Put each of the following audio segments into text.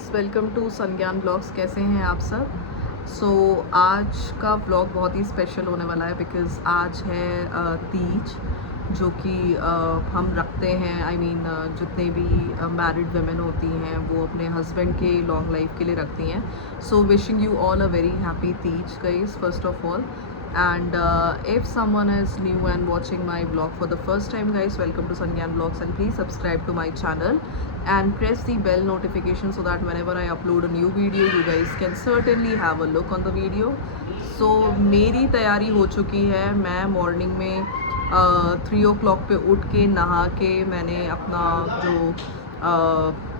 Guys, welcome to संज्ञान blogs. कैसे हैं आप सब? आज का ब्लॉग बहुत ही स्पेशल होने वाला है बिकॉज़ आज है तीज, जो कि हम रखते हैं। जितने भी मैरिड वुमेन होती हैं वो अपने हस्बैंड के लॉन्ग लाइफ के लिए रखती हैं। So wishing you all a very happy Teej guys, first of all. And if someone is new and watching my blog for the first time, guys, welcome to Sangyan Vlogs, and please subscribe to my channel and press the bell notification so that whenever I upload a new video you guys can certainly have a look on the video. So मेरी तैयारी हो चुकी है। मैं morning में 3 o'clock पे उठ के नहा के मैंने अपना जो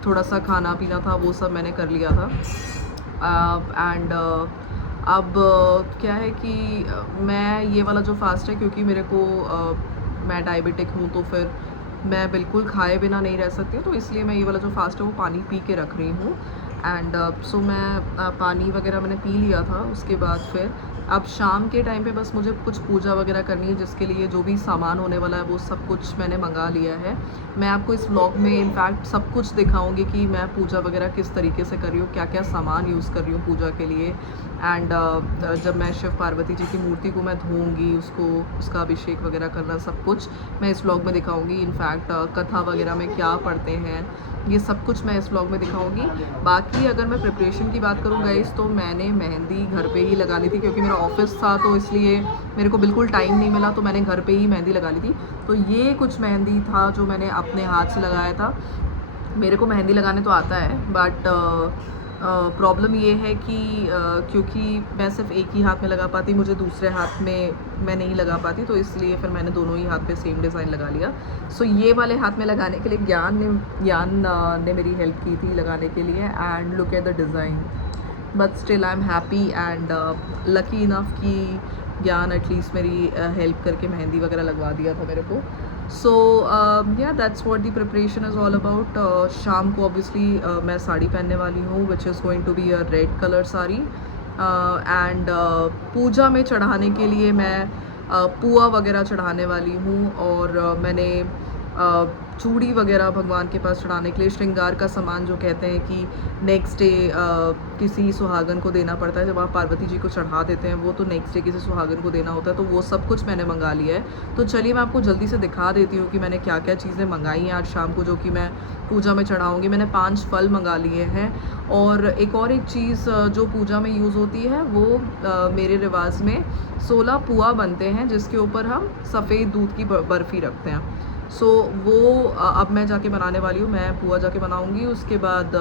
थोड़ा सा खाना पीना था वो सब मैंने कर लिया था। एंड अब क्या है कि मैं ये वाला जो फास्ट है, क्योंकि मेरे को मैं डायबिटिक हूँ तो फिर मैं बिल्कुल खाए बिना नहीं रह सकती हूँ, तो इसलिए मैं ये वाला जो फास्ट है वो पानी पी के रख रही हूँ। एंड मैं पानी वगैरह मैंने पी लिया था। उसके बाद फिर अब शाम के टाइम पे बस मुझे कुछ पूजा वगैरह करनी है, जिसके लिए जो भी सामान होने वाला है वो सब कुछ मैंने मंगा लिया है। मैं आपको इस व्लॉग में इनफैक्ट सब कुछ दिखाऊंगी कि मैं पूजा वगैरह किस तरीके से कर रही हूँ, क्या क्या सामान यूज़ कर रही हूँ पूजा के लिए। एंड जब मैं शिव पार्वती जी की मूर्ति को मैं धोऊंगी, उसका अभिषेक वगैरह करना सब कुछ मैं इस व्लॉग में दिखाऊंगी। इनफैक्ट कथा वगैरह में क्या पढ़ते हैं ये सब कुछ मैं इस व्लॉग में दिखाऊंगी। बाकी अगर मैं प्रिपरेशन की बात करूँ गाइस, तो मैंने मेहंदी घर पे ही लगा ली थी, क्योंकि मेरा ऑफिस था तो इसलिए मेरे को बिल्कुल टाइम नहीं मिला, तो मैंने घर पे ही मेहंदी लगा ली थी। तो ये कुछ मेहंदी था जो मैंने अपने हाथ से लगाया था। मेरे को मेहंदी लगाने तो आता है, बट प्रॉब्लम ये है कि क्योंकि मैं सिर्फ एक ही हाथ में लगा पाती, मुझे दूसरे हाथ में मैं नहीं लगा पाती, तो इसलिए फिर मैंने दोनों ही हाथ पे सेम डिज़ाइन लगा लिया। सो ये वाले हाथ में लगाने के लिए ज्ञान ने मेरी हेल्प की थी लगाने के लिए। And look at the design, but still I am happy and lucky enough कि ज्ञान एटलीस्ट मेरी हेल्प करके मेहंदी वगैरह लगवा दिया था मेरे को। सो या that's what the preparation is all about. शाम को ऑब्वियसली मैं साड़ी पहनने वाली हूँ, which is going to be a red colour sari. And पूजा में चढ़ाने के लिए मैं पुआ वगैरह चढ़ाने वाली हूँ, और मैंने चूड़ी वगैरह भगवान के पास चढ़ाने के लिए श्रृंगार का सामान, जो कहते हैं कि नेक्स्ट डे किसी सुहागन को देना पड़ता है, जब आप पार्वती जी को चढ़ा देते हैं वो, तो नेक्स्ट डे किसी सुहागन को देना होता है, तो वो सब कुछ मैंने मंगा लिया है। तो चलिए मैं आपको जल्दी से दिखा देती हूँ कि मैंने क्या क्या चीज़ें मंगाई हैं आज शाम को, जो कि मैं पूजा में चढ़ाऊँगी। मैंने 5 फल मंगा लिए हैं, और एक चीज़ जो पूजा में यूज़ होती है वो मेरे रिवाज में 16 पुआ बनते हैं, जिसके ऊपर हम सफ़ेद दूध की बर्फ़ी रखते हैं। सो वो अब मैं जाके बनाने वाली हूँ, मैं पुआ जाके बनाऊँगी। उसके बाद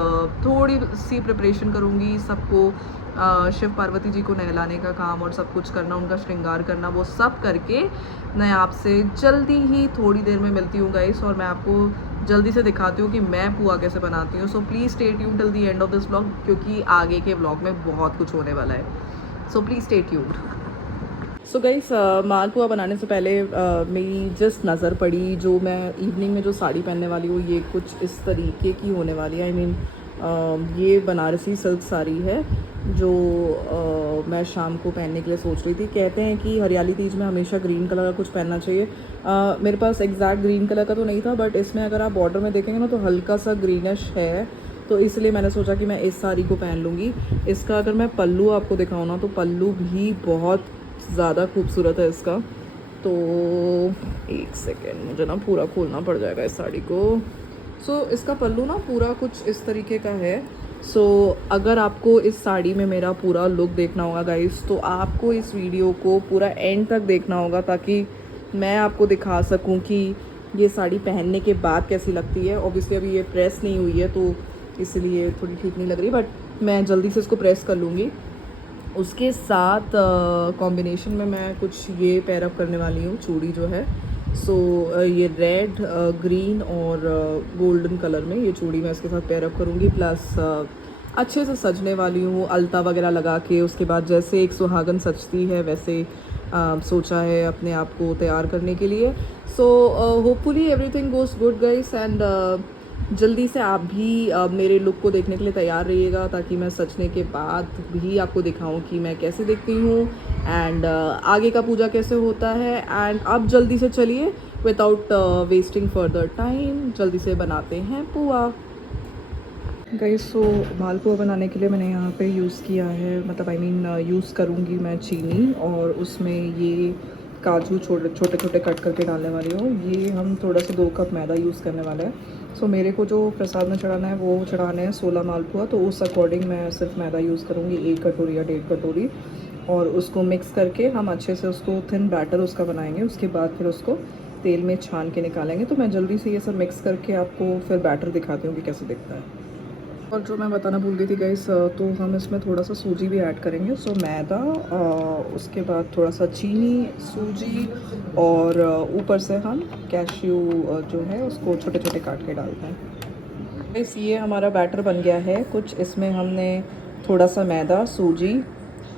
थोड़ी सी प्रिपरेशन करूँगी, सबको शिव पार्वती जी को नहलाने का काम और सब कुछ करना, उनका श्रृंगार करना, वो सब करके मैं आपसे जल्दी ही थोड़ी देर में मिलती हूँ गाइस, और मैं आपको जल्दी से दिखाती हूँ कि मैं पुआ कैसे बनाती हूँ। सो please stay tuned till the end of this vlog, क्योंकि आगे के व्लॉग में बहुत कुछ होने वाला है। So please stay tuned. So guys, malpua बनाने से पहले मेरी जस्ट नज़र पड़ी, जो मैं इवनिंग में जो साड़ी पहनने वाली हूँ ये कुछ इस तरीके की होने वाली है। ये बनारसी सिल्क साड़ी है, जो मैं शाम को पहनने के लिए सोच रही थी। कहते हैं कि हरियाली तीज में हमेशा ग्रीन कलर का कुछ पहनना चाहिए। मेरे पास एग्जैक्ट ग्रीन कलर का तो नहीं था, बट इसमें अगर आप बॉर्डर में देखेंगे ना तो हल्का सा ग्रीनिश है, तो इसलिए मैंने सोचा कि मैं इस साड़ी को पहन लूँगी। इसका अगर मैं पल्लू आपको दिखाऊँ ना, तो पल्लू भी बहुत ज़्यादा खूबसूरत है इसका। तो एक सेकेंड, मुझे ना पूरा खोलना पड़ जाएगा इस साड़ी को। सो इसका पल्लू ना पूरा कुछ इस तरीके का है। सो अगर आपको इस साड़ी में मेरा पूरा लुक देखना होगा गाइस, तो आपको इस वीडियो को पूरा एंड तक देखना होगा, ताकि मैं आपको दिखा सकूं कि ये साड़ी पहनने के बाद कैसी लगती है। ऑब्वियसली अभी ये प्रेस नहीं हुई है, तो इसलिए थोड़ी ठीक नहीं लग रही, बट मैं जल्दी से इसको प्रेस कर लूँगी। उसके साथ कॉम्बिनेशन में मैं कुछ ये पेयर अप करने वाली हूँ, चूड़ी जो है। सो ये रेड, ग्रीन और गोल्डन कलर में ये चूड़ी मैं इसके साथ पेयर अप करूँगी। प्लस अच्छे से सजने वाली हूँ अलता वगैरह लगा के। उसके बाद जैसे एक सुहागन सजती है वैसे सोचा है अपने आप को तैयार करने के लिए। So hopefully everything goes good guys, and जल्दी से आप भी मेरे लुक को देखने के लिए तैयार रहिएगा, ताकि मैं सजने के बाद भी आपको दिखाऊं कि मैं कैसे दिखती हूँ, एंड आगे का पूजा कैसे होता है। एंड अब जल्दी से चलिए, विदाउट वेस्टिंग फर्दर टाइम, जल्दी से बनाते हैं पुआ। गाइस सो मालपुआ बनाने के लिए मैंने यहाँ पे यूज़ किया है, मतलब यूज़ करूँगी मैं चीनी, और उसमें ये काजू छोटे छोटे कट करके डालने वाली हूँ। ये हम थोड़ा सा 2 कप मैदा यूज़ करने वाले हैं। सो मेरे को जो प्रसाद में चढ़ाना है वो चढ़ाने हैं 16 मालपुआ, तो उस अकॉर्डिंग मैं सिर्फ मैदा यूज़ करूँगी 1 कटोरी या 1.5 कटोरी, और उसको मिक्स करके हम अच्छे से उसको थिन बैटर उसका बनाएंगे। उसके बाद फिर उसको तेल में छान के निकालेंगे। तो मैं जल्दी से ये सब मिक्स करके आपको फिर बैटर दिखाती हूँ कि कैसे दिखता है। और जो मैं बताना भूल गई थी गाइस, तो हम इसमें थोड़ा सा सूजी भी ऐड करेंगे। सो मैदा, उसके बाद थोड़ा सा चीनी, सूजी, और ऊपर से हम कैश्यू जो है उसको छोटे छोटे काट के डालते हैं। गाइस ये हमारा बैटर बन गया है कुछ। इसमें हमने थोड़ा सा मैदा, सूजी,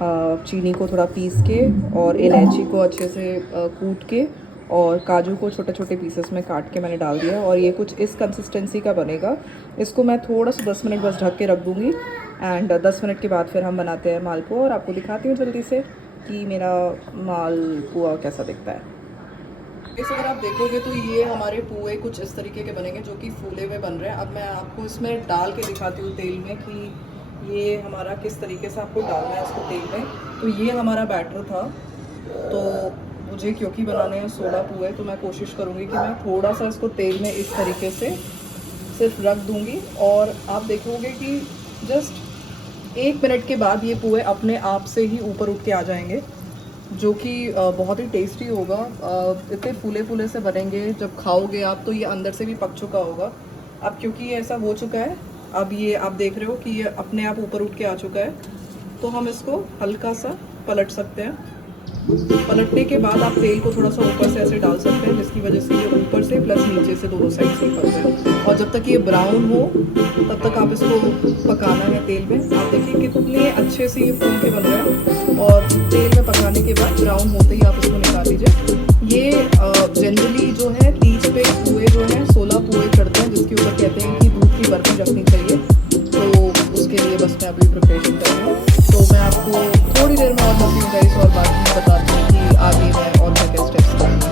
चीनी को थोड़ा पीस के, और इलायची को अच्छे से कूट के, और काजू को छोटे छोटे पीसेस में काट के मैंने डाल दिया है। और ये कुछ इस कंसिस्टेंसी का बनेगा। इसको मैं थोड़ा सा 10 मिनट बस ढक के रख दूँगी, एंड 10 मिनट के बाद फिर हम बनाते हैं मालपुआ, और आपको दिखाती हूँ जल्दी से कि मेरा मालपुआ कैसा दिखता है। इस अगर आप देखोगे तो ये हमारे पुए कुछ इस तरीके के बनेंगे, जो कि फूले हुए बन रहे हैं। अब मैं आपको इसमें डाल के दिखाती हूँ तेल में कि ये हमारा किस तरीके से आपको डालना है इसको तेल में। तो ये हमारा बैटर था। तो मुझे क्योंकि बनाने हैं 16 पुए, तो मैं कोशिश करूँगी कि मैं थोड़ा सा इसको तेल में इस तरीके से सिर्फ रख दूँगी, और आप देखोगे कि जस्ट 1 मिनट के बाद ये पुए अपने आप से ही ऊपर उठ के आ जाएंगे, जो कि बहुत ही टेस्टी होगा। इतने फूले फूले से बनेंगे, जब खाओगे आप तो ये अंदर से भी पक चुका होगा। अब क्योंकि ये ऐसा हो चुका है, अब ये आप देख रहे हो कि ये अपने आप ऊपर उठ के आ चुका है, तो हम इसको हल्का सा पलट सकते हैं। पलटने के बाद आप तेल को थोड़ा सा ऊपर से ऐसे डाल सकते हैं, जिसकी वजह से ये ऊपर से प्लस नीचे से दोनों साइड से पकते हैं। और जब तक ये ब्राउन हो तब तक आप इसको पकाना है तेल में। आप देखिए कितने अच्छे से ये फूल के बन रहा है, और तेल में पकाने के बाद ब्राउन होते ही आप इसको निकाल लीजिए। ये जनरली जो है तीज पे पुए जो हैं 16 पुए चढ़ते हैं, जिसके ऊपर कहते हैं कि दूध की बर्फी रखनी चाहिए। तो उसके लिए बस मैं अभी प्रिपरेशन कर रही हूँ। तो मैं आपको थोड़ी देर में और मिलती हूँ गाइस, और बाकी बताती हूँ कि आगे मैं और क्या क्या स्टेप्स करूँगी।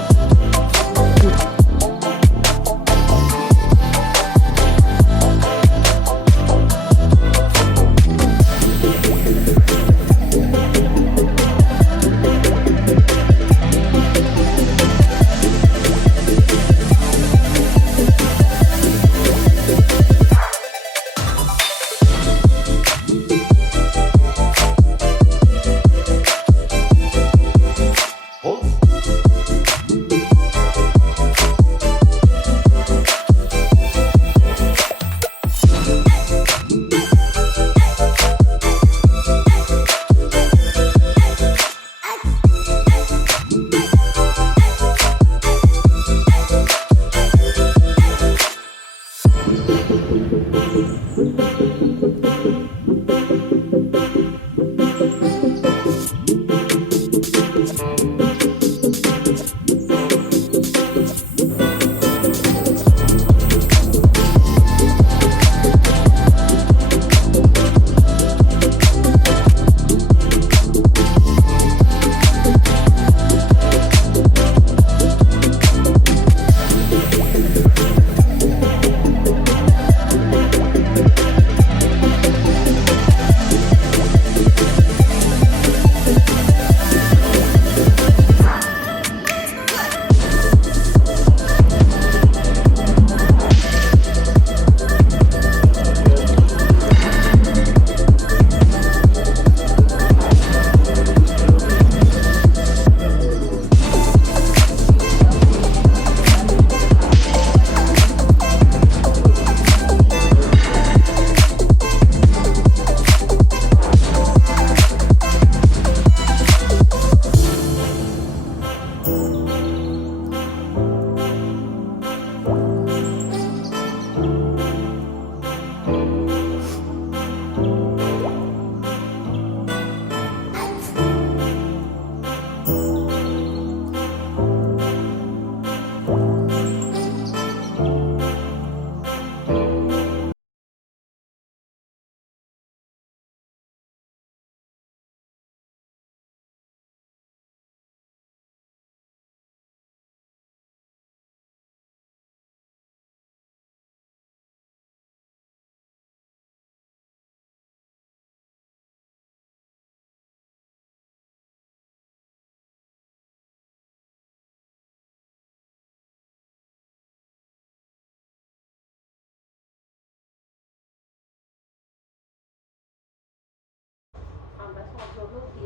चलो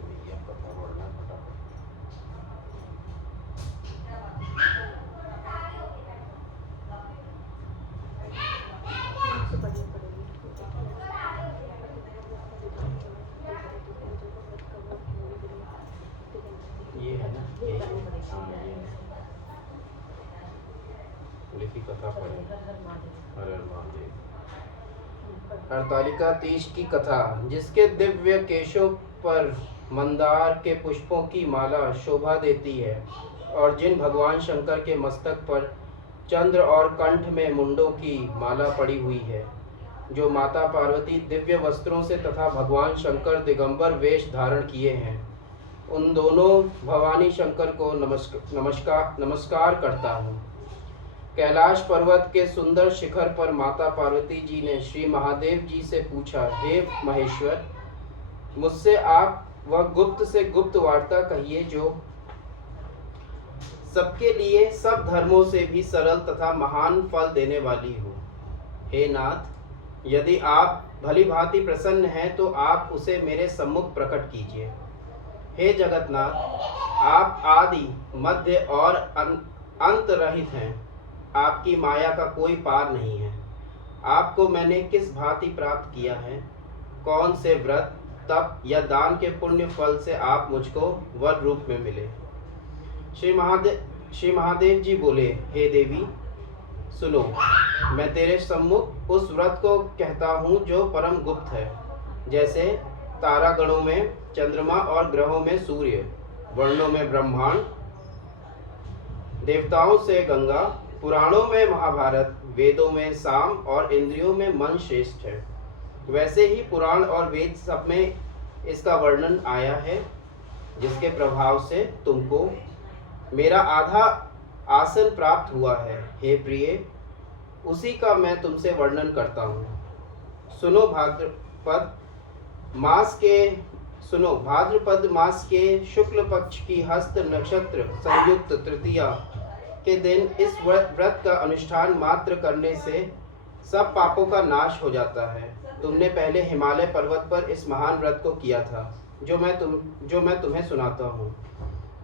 भैया कथा बढ़ना फटाफट। ये है ना, यही है। हाँ, ये है। लिखी कथा पढ़े। हर हर महादेव। हरतालिका तीज की कथा। जिसके दिव्य केशों पर मंदार के पुष्पों की माला शोभा देती है और जिन भगवान शंकर के मस्तक पर चंद्र और कंठ में मुंडों की माला पड़ी हुई है, जो माता पार्वती दिव्य वस्त्रों से तथा भगवान शंकर दिगंबर वेश धारण किए हैं, उन दोनों भवानी शंकर को नमस्कार करता हूँ। कैलाश पर्वत के सुंदर शिखर पर माता पार्वती जी ने श्री महादेव जी से पूछा, हे महेश्वर, मुझसे आप वह गुप्त से गुप्त वार्ता कहिए जो सबके लिए सब धर्मों से भी सरल तथा महान फल देने वाली हो। हे नाथ, यदि आप भली भांति प्रसन्न हैं तो आप उसे मेरे सम्मुख प्रकट कीजिए। हे जगन्नाथ, आप आदि मध्य और अंत रहित हैं। आपकी माया का कोई पार नहीं है। आपको मैंने किस भांति प्राप्त किया है? कौन से व्रत, तप या दान के पुण्य फल से आप मुझको वर रूप में मिले? श्री महादेव जी बोले, हे देवी, सुनो, मैं तेरे सम्मुख उस व्रत को कहता हूँ जो परम गुप्त है। जैसे तारागणों में चंद्रमा और ग्रहों में सूर्य, वर्णों में ब्रह्मांड, देवताओं से गंगा, पुराणों में महाभारत, वेदों में साम और इंद्रियों में मन श्रेष्ठ है, वैसे ही पुराण और वेद सब में इसका वर्णन आया है, जिसके प्रभाव से तुमको मेरा आधा आसन प्राप्त हुआ है। हे प्रिय, उसी का मैं तुमसे वर्णन करता हूँ। सुनो, भाद्रपद मास के शुक्ल पक्ष की हस्त नक्षत्र संयुक्त तृतीया के दिन इस व्रत का अनुष्ठान मात्र करने से सब पापों का नाश हो जाता है। तुमने पहले हिमालय पर्वत पर इस महान व्रत को किया था, जो मैं तुम्हें सुनाता हूँ।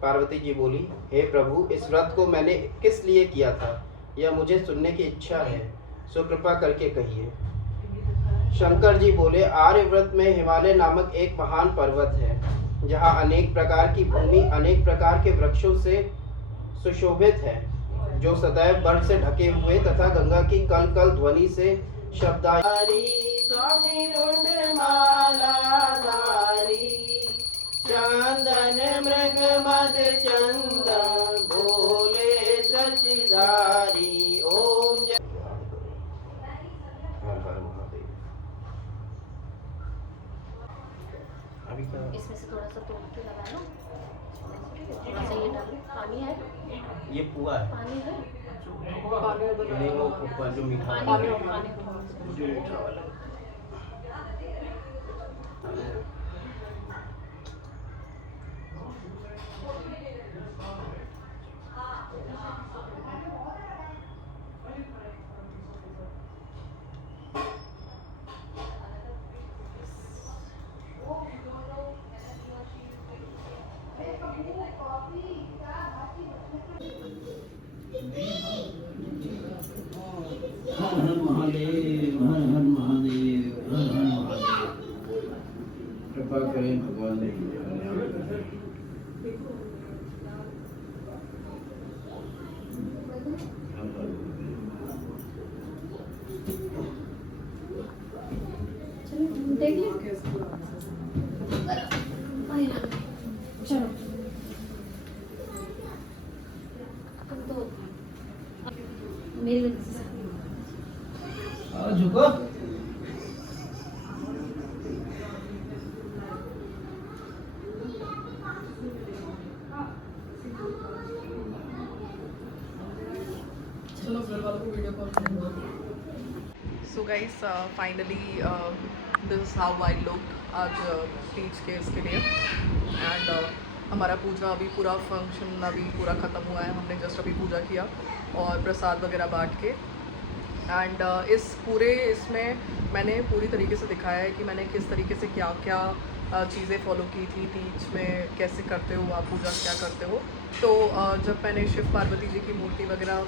पार्वती जी बोली, हे प्रभु, इस व्रत को मैंने किस लिए किया था, यह मुझे सुनने की इच्छा है, सो कृपा करके कहिए। शंकर जी बोले, आर्यव्रत में हिमालय नामक एक महान पर्वत है, जहाँ अनेक प्रकार की भूमि अनेक प्रकार के वृक्षों से सुशोभित है, जो सदैव बर्फ से ढके हुए तथा गंगा की कल कल ध्वनि से शब्दारी स्वामी रुंड मालाधारी, चंदन मृग मद चंदन भोले सचधारी। ओम जय हर हर महादेव। अभी क्या इसमें से थोड़ा सा तोड़ के लगा लो, थोड़ा सा ये डालो। पानी है? ये पुआ है? पानी है? नहीं, वो जो मीठा वाला पानी है। हो, पानी हो। जो मीठा वाला है। हर हर महादेव, हर हर महादेव, हर हर महादेव। कृपा करें भगवान ने। देख लो। चलो तुम तो मेरी वजह से झुको। चलो घर वालों को वीडियो कॉल करूँगा। So guys, finally this is how I look आज तीज के इसके लिए। एंड हमारा पूजा अभी पूरा फंक्शन अभी पूरा ख़त्म हुआ है। हमने जस्ट अभी पूजा किया और प्रसाद वगैरह बांट के एंड इस पूरे इसमें मैंने पूरी तरीके से दिखाया है कि मैंने किस तरीके से क्या क्या चीज़ें फॉलो की थी तीज में, कैसे करते हो आप पूजा, क्या करते हो। तो जब मैंने शिव पार्वती जी की मूर्ति वगैरह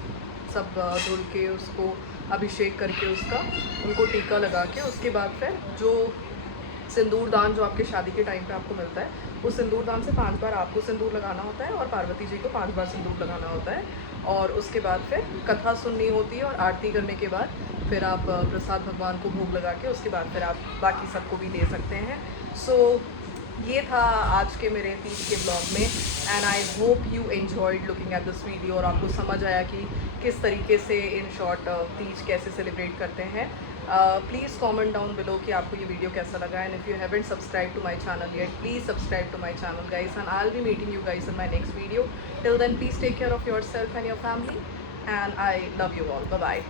सब धुल के उसको अभिषेक करके उसका उनको टीका लगा के, उसके बाद फिर जो सिंदूर दान जो आपके शादी के टाइम पे आपको मिलता है, उस सिंदूर दान से 5 बार आपको सिंदूर लगाना होता है और पार्वती जी को 5 बार सिंदूर लगाना होता है। और उसके बाद फिर कथा सुननी होती है और आरती करने के बाद फिर आप प्रसाद भगवान को भोग लगा के उसके बाद फिर आप बाकी सबको भी दे सकते हैं। सो ये था आज के मेरे तीज के ब्लॉग में, and I hope you enjoyed looking at this video, और आपको समझ आया कि किस तरीके से इन शॉर्ट तीज कैसे सेलिब्रेट करते हैं। प्लीज़ कमेंट डाउन बिलो कि आपको ये वीडियो कैसा लगा, and if you haven't subscribe to my channel yet, please subscribe to my channel guys, and I will be meeting you guys in my next video. Till then please take care of yourself and your family, and I love you all. Bye bye.